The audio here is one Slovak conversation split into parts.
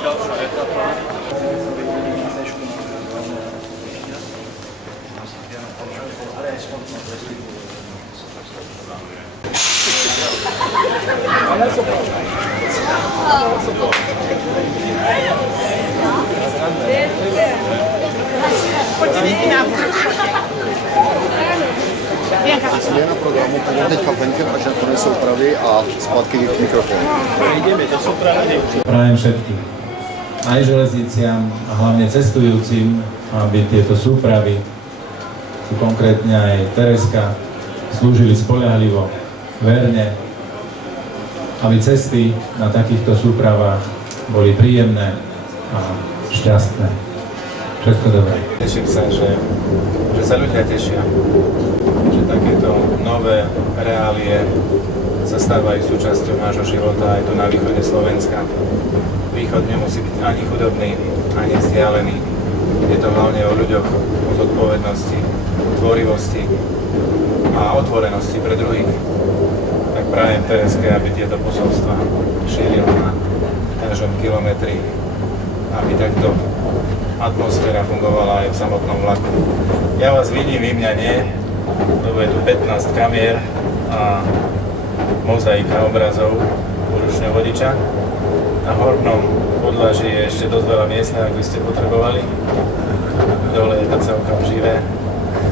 ďalšia etapa. Změna programu, půjde teďka venkem, až na konec soupravy a zpátky k mikrofonu. Ideme do súpravy. Prajem všetkým, aj železniciam a hlavne cestujúcim, aby tieto súpravy, konkrétne aj Tereska, slúžili spoľahlivo, verne, aby cesty na takýchto súpravách boli príjemné a šťastné. Všetko dobré. Teším sa, že sa ľudia tešia, že takéto nové reálie sa stávajú súčasťou nášho života aj tu na východe Slovenska. Východ nemusí byť ani chudobný, ani vzdialený. Je to hlavne o ľuďoch, o zodpovednosti, tvorivosti a otvorenosti pre druhých. Tak prajem Tereske, aby tieto posolstvá šírila na každom kilometri, aby takto atmosféra fungovala aj v samotnom vlaku. Ja vás vidím, vy mňa nie, lebo je tu 15 kamier a mozaika obrazov poručného vodiča. Na hornom podlaží je ešte dosť veľa miesta, ak by ste potrebovali. Dole je to celkom živé,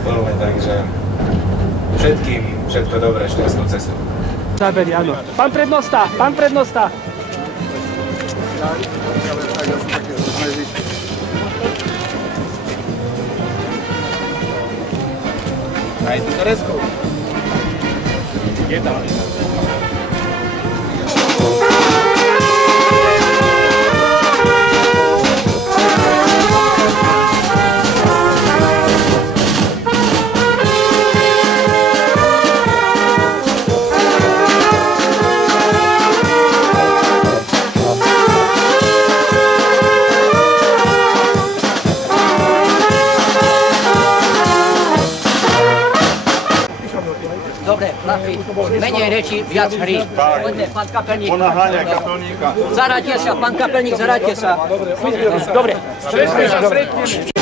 plné, takže všetkým všetko dobré, šťastnú cestu. Zábery, áno. Pán prednosta, pán prednosta. Aj tu Teresku. Je tam. Dobre, chlapi, menej reči, viac hry. Poďme, pán kapelník. Ponáhľania kapelníka. Zaráďte sa, pán kapelník, zaráďte sa. Dobre. Stretneme.